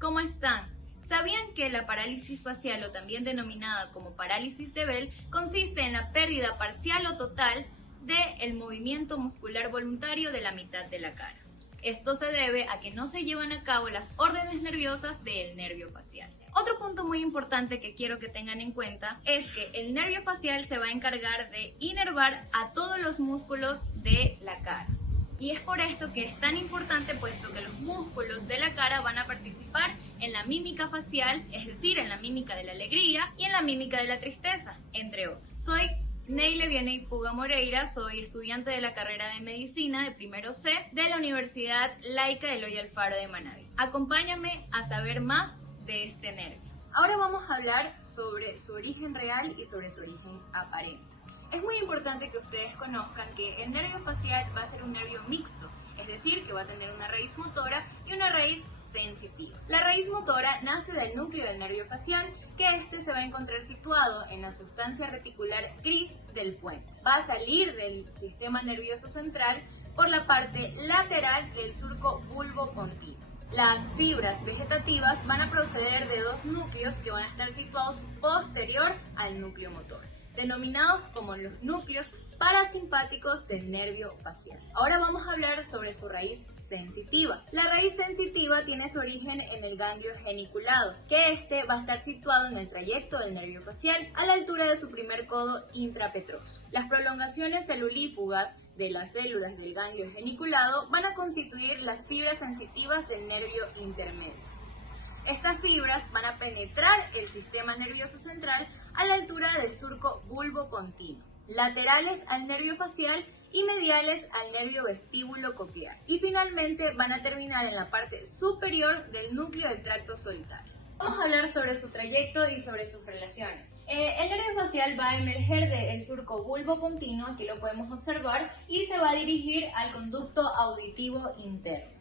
¿Cómo están? ¿Sabían que la parálisis facial, o también denominada como parálisis de Bell, consiste en la pérdida parcial o total del movimiento muscular voluntario de la mitad de la cara? Esto se debe a que no se llevan a cabo las órdenes nerviosas del nervio facial. Otro punto muy importante que quiero que tengan en cuenta es que el nervio facial se va a encargar de inervar a todos los músculos de la cara. Y es por esto que es tan importante, puesto que los músculos de la cara van a participar en la mímica facial, es decir, en la mímica de la alegría y en la mímica de la tristeza, entre otros. Soy Neile Vianey Puga Moreira, soy estudiante de la carrera de Medicina de primero C de la Universidad Laica de Eloy Alfaro de Manabí. Acompáñame a saber más de este nervio. Ahora vamos a hablar sobre su origen real y sobre su origen aparente. Es muy importante que ustedes conozcan que el nervio facial va a ser un nervio mixto, es decir, que va a tener una raíz motora y una raíz sensitiva. La raíz motora nace del núcleo del nervio facial, que este se va a encontrar situado en la sustancia reticular gris del puente. Va a salir del sistema nervioso central por la parte lateral del surco bulbocontinuo. Las fibras vegetativas van a proceder de dos núcleos que van a estar situados posterior al núcleo motor, denominados como los núcleos parasimpáticos del nervio facial. Ahora vamos a hablar sobre su raíz sensitiva. La raíz sensitiva tiene su origen en el ganglio geniculado, que este va a estar situado en el trayecto del nervio facial a la altura de su primer codo intrapetroso. Las prolongaciones celulífugas de las células del ganglio geniculado van a constituir las fibras sensitivas del nervio intermedio. Estas fibras van a penetrar el sistema nervioso central a la altura del surco bulbocontinuo, laterales al nervio facial y mediales al nervio vestíbulo coclear. Y finalmente van a terminar en la parte superior del núcleo del tracto solitario. Vamos a hablar sobre su trayecto y sobre sus relaciones. El nervio facial va a emerger del surco bulbocontinuo, aquí lo podemos observar, y se va a dirigir al conducto auditivo interno.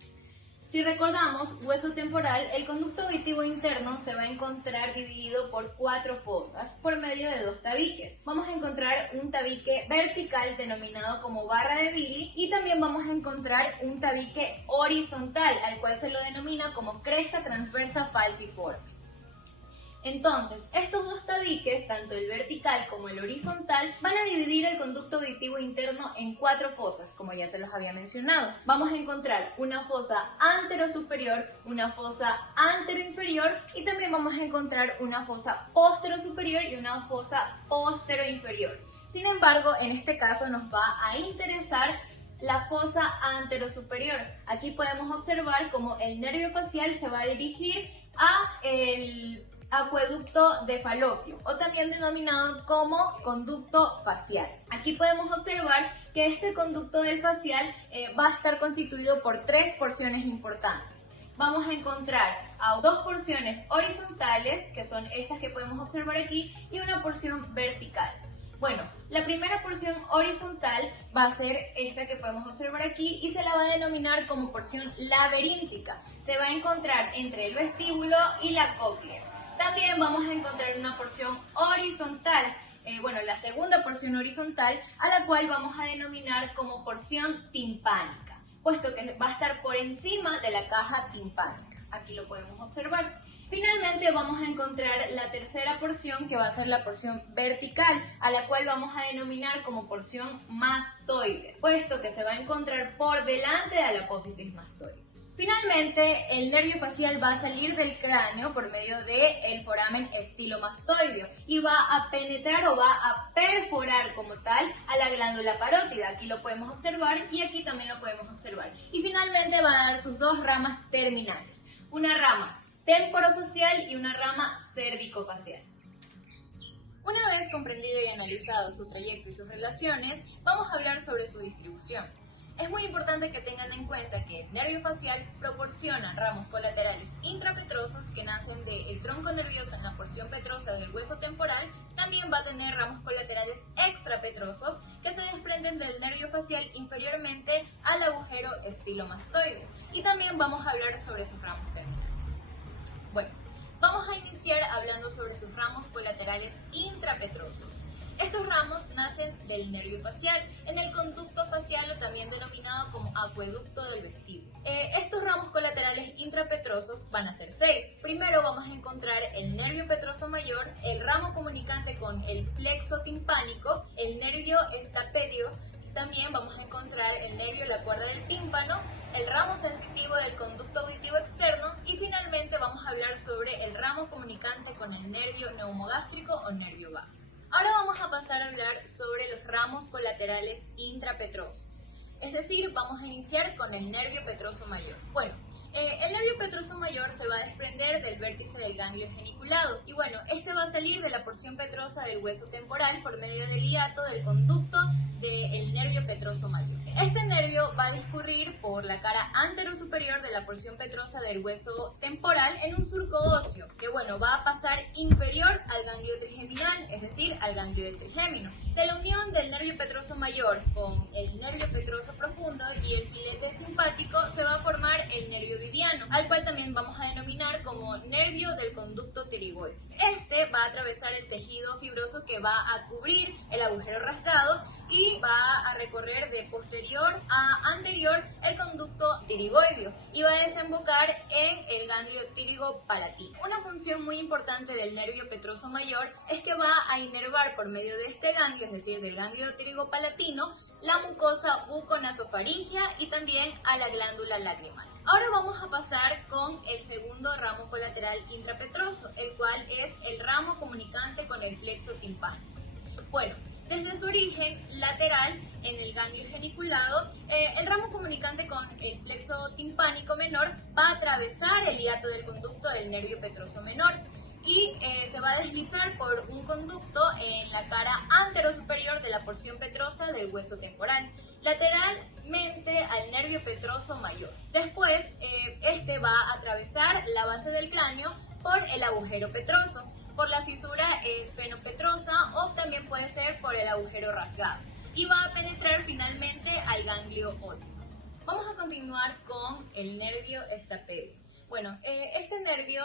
Si recordamos, hueso temporal, el conducto auditivo interno se va a encontrar dividido por 4 fosas por medio de 2 tabiques. Vamos a encontrar un tabique vertical denominado como barra de Billy y también vamos a encontrar un tabique horizontal al cual se lo denomina como cresta transversa falciforme. Entonces, estos 2 tabiques, tanto el vertical como el horizontal, van a dividir el conducto auditivo interno en 4 fosas, como ya se los había mencionado. Vamos a encontrar una fosa anterosuperior, una fosa anteroinferior y también vamos a encontrar una fosa posterosuperior y una fosa posteroinferior. Sin embargo, en este caso nos va a interesar la fosa anterosuperior. Aquí podemos observar cómo el nervio facial se va a dirigir a el acueducto de Falopio, o también denominado como conducto facial. Aquí podemos observar que este conducto del facial va a estar constituido por 3 porciones importantes. Vamos a encontrar a 2 porciones horizontales, que son estas que podemos observar aquí, y una porción vertical. Bueno, la primera porción horizontal va a ser esta que podemos observar aquí y se la va a denominar como porción laberíntica. Se va a encontrar entre el vestíbulo y la cóclea. También vamos a encontrar una porción horizontal, la segunda porción horizontal, a la cual vamos a denominar como porción timpánica, puesto que va a estar por encima de la caja timpánica. Aquí lo podemos observar. Finalmente vamos a encontrar la tercera porción, que va a ser la porción vertical, a la cual vamos a denominar como porción mastoide, puesto que se va a encontrar por delante de la apófisis mastoides. Finalmente, el nervio facial va a salir del cráneo por medio del foramen estilomastoideo y va a penetrar o va a perforar como tal a la glándula parótida. Aquí lo podemos observar y aquí también lo podemos observar. Y finalmente va a dar sus 2 ramas terminales, una rama temporofacial y una rama cervicofacial. Una vez comprendido y analizado su trayecto y sus relaciones, vamos a hablar sobre su distribución. Es muy importante que tengan en cuenta que el nervio facial proporciona ramos colaterales intrapetrosos que nacen del tronco nervioso en la porción petrosa del hueso temporal. También va a tener ramos colaterales extrapetrosos que se desprenden del nervio facial inferiormente al agujero estilomastoideo. Y también vamos a hablar sobre sus ramos terminales. Bueno, vamos a iniciar hablando sobre sus ramos colaterales intrapetrosos. Estos ramos nacen del nervio facial, en el conducto facial o también denominado como acueducto del vestíbulo. Estos ramos colaterales intrapetrosos van a ser 6. Primero vamos a encontrar el nervio petroso mayor, el ramo comunicante con el plexo timpánico, el nervio estapedio. También vamos a encontrar el nervio de la cuerda del tímpano, el ramo sensitivo del conducto auditivo externo y finalmente vamos a hablar sobre el ramo comunicante con el nervio neumogástrico o nervio vago. Ahora vamos a pasar a hablar sobre los ramos colaterales intrapetrosos, es decir, vamos a iniciar con el nervio petroso mayor. Bueno, el nervio petroso mayor se va a desprender del vértice del ganglio geniculado y bueno, este va a salir de la porción petrosa del hueso temporal por medio del hiato del conducto del nervio petroso mayor. Este nervio va a discurrir por la cara anterosuperior de la porción petrosa del hueso temporal en un surco óseo, que bueno, va a pasar inferior al ganglio trigeminal, es decir, al ganglio del trigémino. De la unión del nervio petroso mayor con el nervio petroso profundo y el filete simpático se va a formar el nervio vidiano, al cual también vamos a denominar como nervio del conducto pterigoide. Este va a atravesar el tejido fibroso que va a cubrir el agujero rasgado y va a recorrer de posterior a anterior el conducto pterigoideo y va a desembocar en el ganglio pterigopalatino. Una función muy importante del nervio petroso mayor es que va a inervar por medio de este ganglio, es decir, del ganglio pterigopalatino, la mucosa buconasofaringea y también a la glándula lacrimal. Ahora vamos a pasar con el segundo ramo colateral intrapetroso, el cual es el ramo comunicante con el plexo timpánico. Bueno, desde su origen lateral en el ganglio geniculado, el ramo comunicante con el plexo timpánico menor va a atravesar el hiato del conducto del nervio petroso menor y se va a deslizar por un conducto en la cara anterosuperior de la porción petrosa del hueso temporal, lateralmente al nervio petroso mayor. Después, este va a atravesar la base del cráneo por el agujero petroso, por la fisura esfenopetrosa o también puede ser por el agujero rasgado y va a penetrar finalmente al ganglio óptico. Vamos a continuar con el nervio estapedio. Bueno, este nervio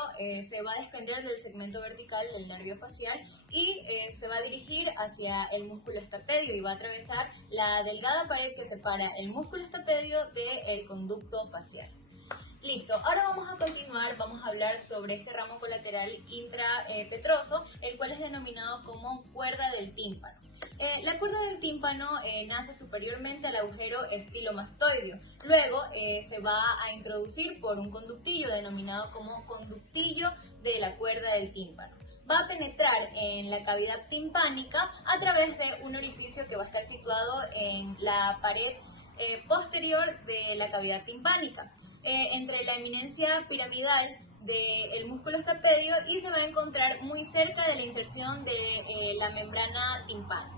se va a desprender del segmento vertical del nervio facial y se va a dirigir hacia el músculo estapedio y va a atravesar la delgada pared que separa el músculo estapedio del conducto facial. Listo, ahora vamos a continuar, vamos a hablar sobre este ramo colateral intrapetroso, el cual es denominado como cuerda del tímpano. La cuerda del tímpano nace superiormente al agujero estilomastoideo. Luego se va a introducir por un conductillo denominado como conductillo de la cuerda del tímpano. Va a penetrar en la cavidad timpánica a través de un orificio que va a estar situado en la pared posterior de la cavidad timpánica, entre la eminencia piramidal del músculo estapedio y se va a encontrar muy cerca de la inserción de la membrana timpánica.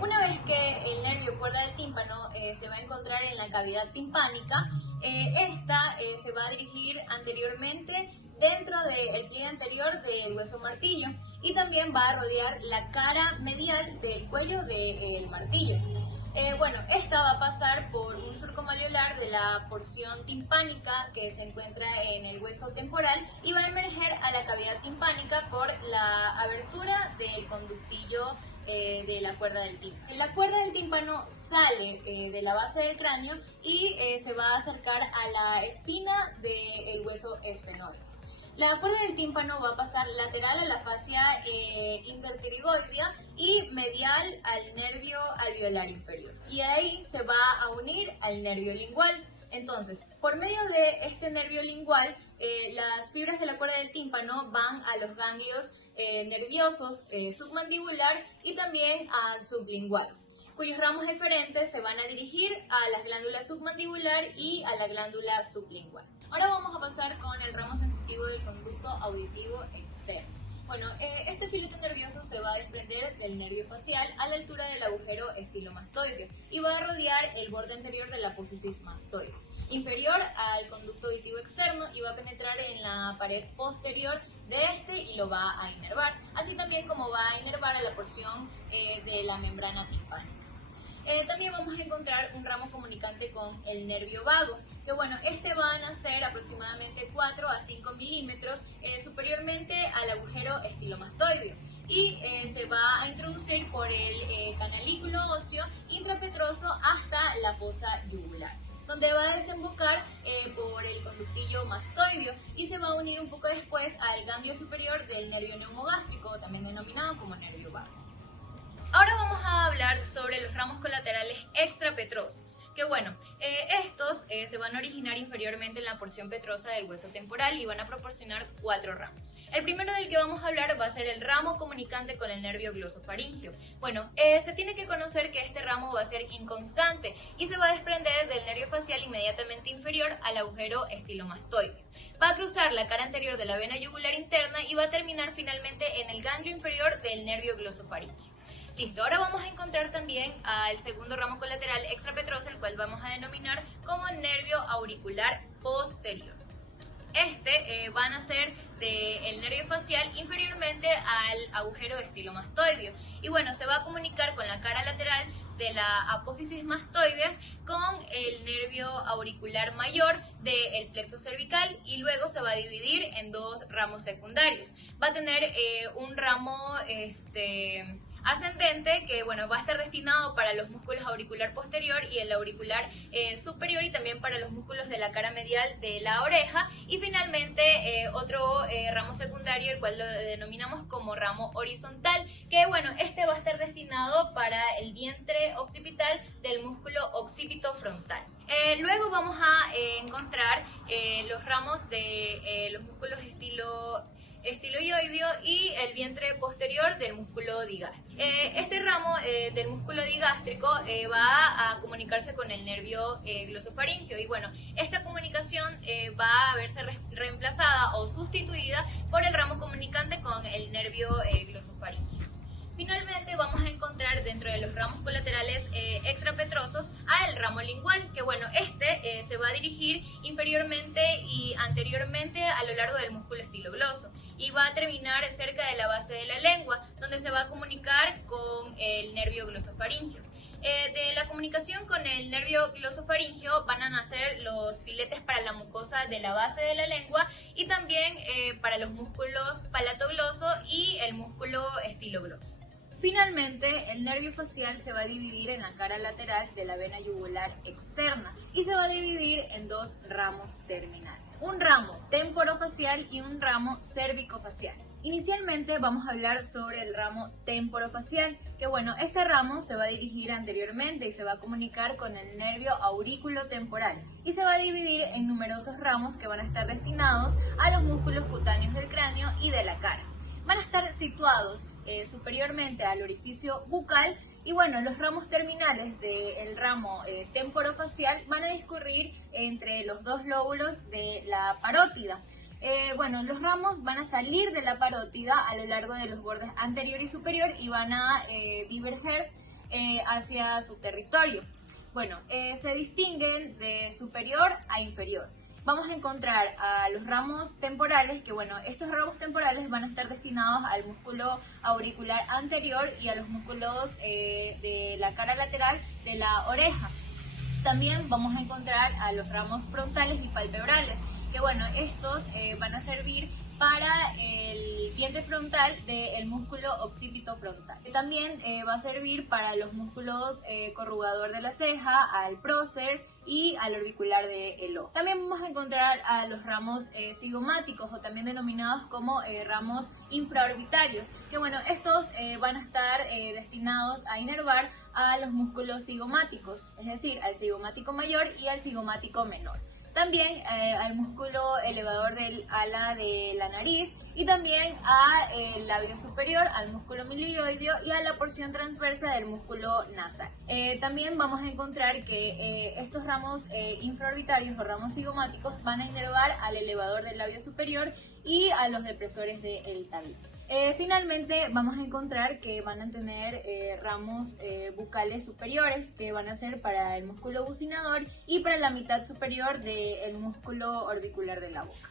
Una vez que el nervio cuerda del tímpano se va a encontrar en la cavidad timpánica, esta se va a dirigir anteriormente dentro del pliegue anterior del hueso martillo y también va a rodear la cara medial del cuello del martillo. Bueno, esta va a pasar por un surco malleolar de la porción timpánica que se encuentra en el hueso temporal y va a emerger a la cavidad timpánica por la abertura del conductillo de la cuerda del tímpano. La cuerda del tímpano sale de la base del cráneo y se va a acercar a la espina del hueso esfenoides. La cuerda del tímpano va a pasar lateral a la fascia interpterigoidea y medial al nervio alveolar inferior. Y ahí se va a unir al nervio lingual. Entonces, por medio de este nervio lingual, las fibras de la cuerda del tímpano van a los ganglios nerviosos submandibular y también al sublingual, cuyos ramos eferentes se van a dirigir a las glándulas submandibular y a la glándula sublingual. Ahora vamos a pasar con el ramo sensitivo del conducto auditivo externo. Bueno, este filete nervioso se va a desprender del nervio facial a la altura del agujero estilomastoideo y va a rodear el borde anterior de la apófisis mastoides, inferior al conducto auditivo externo y va a penetrar en la pared posterior de este y lo va a inervar, así también como va a inervar a la porción de la membrana timpánica. También vamos a encontrar un ramo comunicante con el nervio vago, que bueno, este va a nacer aproximadamente 4 a 5 milímetros superiormente al agujero estilomastoideo y se va a introducir por el canalículo óseo intrapetroso hasta la fosa yugular, donde va a desembocar por el conductillo mastoideo y se va a unir un poco después al ganglio superior del nervio neumogástrico, también denominado como nervio vago. Ahora vamos a hablar sobre los ramos colaterales extrapetrosos, que bueno, estos se van a originar inferiormente en la porción petrosa del hueso temporal y van a proporcionar 4 ramos. El primero del que vamos a hablar va a ser el ramo comunicante con el nervio glosofaríngeo. Bueno, se tiene que conocer que este ramo va a ser inconstante y se va a desprender del nervio facial inmediatamente inferior al agujero estilomastoideo. Va a cruzar la cara anterior de la vena yugular interna y va a terminar finalmente en el ganglio inferior del nervio glosofaríngeo. Listo, ahora vamos a encontrar también al segundo ramo colateral extrapetroso, el cual vamos a denominar como nervio auricular posterior. Van a ser del nervio facial inferiormente al agujero estilomastoideo. Y bueno, se va a comunicar con la cara lateral de la apófisis mastoides con el nervio auricular mayor del plexo cervical y luego se va a dividir en 2 ramos secundarios. Va a tener un ramo ascendente que bueno, va a estar destinado para los músculos auricular posterior y el auricular superior y también para los músculos de la cara medial de la oreja, y finalmente otro ramo secundario, el cual lo denominamos como ramo horizontal, que bueno, este va a estar destinado para el vientre occipital del músculo occipito frontal. Luego vamos a encontrar los ramos de los músculos estiloioideo y el vientre posterior del músculo digástrico. Este ramo del músculo digástrico va a comunicarse con el nervio glosofaríngeo y bueno, esta comunicación va a verse reemplazada o sustituida por el ramo comunicante con el nervio glosofaríngeo. Finalmente vamos a encontrar dentro de los ramos colaterales extrapetrosos al ramo lingual, que bueno, se va a dirigir inferiormente y anteriormente a lo largo del músculo estilogloso y va a terminar cerca de la base de la lengua, donde se va a comunicar con el nervio glosofaríngeo. De la comunicación con el nervio glosofaríngeo van a nacer los filetes para la mucosa de la base de la lengua y también para los músculos palatogloso y el músculo estilogloso. Finalmente, el nervio facial se va a dividir en la cara lateral de la vena yugular externa y se va a dividir en 2 ramos terminales. Un ramo temporofacial y un ramo cervicofacial. Inicialmente vamos a hablar sobre el ramo temporofacial, que bueno, este ramo se va a dirigir anteriormente y se va a comunicar con el nervio aurículo temporal y se va a dividir en numerosos ramos que van a estar destinados a los músculos cutáneos del cráneo y de la cara. Van a estar situados superiormente al orificio bucal y bueno, los ramos terminales del ramo temporofacial van a discurrir entre los 2 lóbulos de la parótida. Los ramos van a salir de la parótida a lo largo de los bordes anterior y superior y van a diverger hacia su territorio. Bueno, se distinguen de superior a inferior. Vamos a encontrar a los ramos temporales, que bueno, estos ramos temporales van a estar destinados al músculo auricular anterior y a los músculos de la cara lateral de la oreja. También vamos a encontrar a los ramos frontales y palpebrales, que bueno, estos van a servir para el vientre frontal del músculo occipito frontal. También va a servir para los músculos corrugador de la ceja, al prócer y al orbicular del ojo. También vamos a encontrar a los ramos cigomáticos o también denominados como ramos infraorbitarios, que bueno, estos van a estar destinados a inervar a los músculos cigomáticos, es decir, al cigomático mayor y al cigomático menor. También al músculo elevador del ala de la nariz y también al labio superior, al músculo milioideo y a la porción transversa del músculo nasal. También vamos a encontrar que estos ramos infraorbitarios o ramos cigomáticos van a inervar al elevador del labio superior y a los depresores del tabique. Finalmente vamos a encontrar que van a tener ramos bucales superiores que van a ser para el músculo bucinador y para la mitad superior del músculo orbicular de la boca.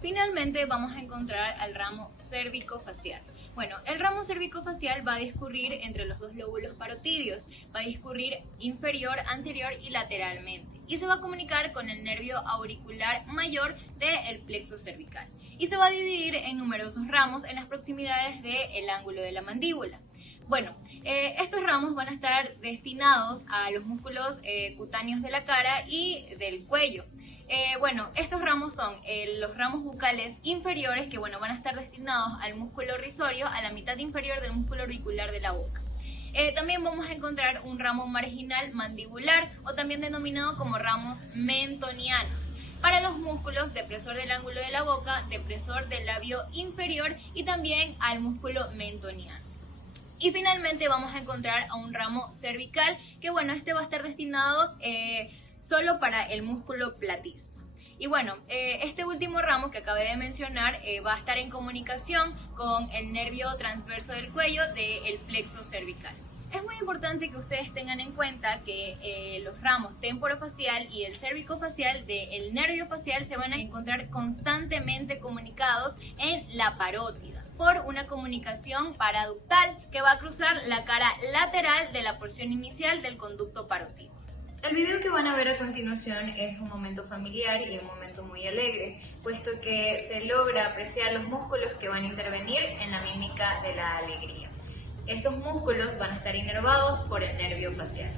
Finalmente vamos a encontrar al ramo cervicofacial. Bueno, el ramo cervicofacial va a discurrir entre los 2 lóbulos parotídeos, va a discurrir inferior, anterior y lateralmente. y se va a comunicar con el nervio auricular mayor del plexo cervical. Y se va a dividir en numerosos ramos en las proximidades del ángulo de la mandíbula. Bueno, estos ramos van a estar destinados a los músculos cutáneos de la cara y del cuello. Estos ramos son los ramos bucales inferiores que van a estar destinados al músculo risorio, a la mitad inferior del músculo auricular de la boca. También vamos a encontrar un ramo marginal mandibular o también denominado como ramos mentonianos para los músculos depresor del ángulo de la boca, depresor del labio inferior y también al músculo mentoniano. Y finalmente vamos a encontrar a un ramo cervical que este va a estar destinado solo para el músculo platismo. Y este último ramo que acabé de mencionar va a estar en comunicación con el nervio transverso del cuello del plexo cervical. Es muy importante que ustedes tengan en cuenta que los ramos temporofacial y el cervicofacial del nervio facial se van a encontrar constantemente comunicados en la parótida por una comunicación paraductal que va a cruzar la cara lateral de la porción inicial del conducto parótido. El video que van a ver a continuación es un momento familiar y un momento muy alegre, puesto que se logra apreciar los músculos que van a intervenir en la mímica de la alegría. Estos músculos van a estar inervados por el nervio facial.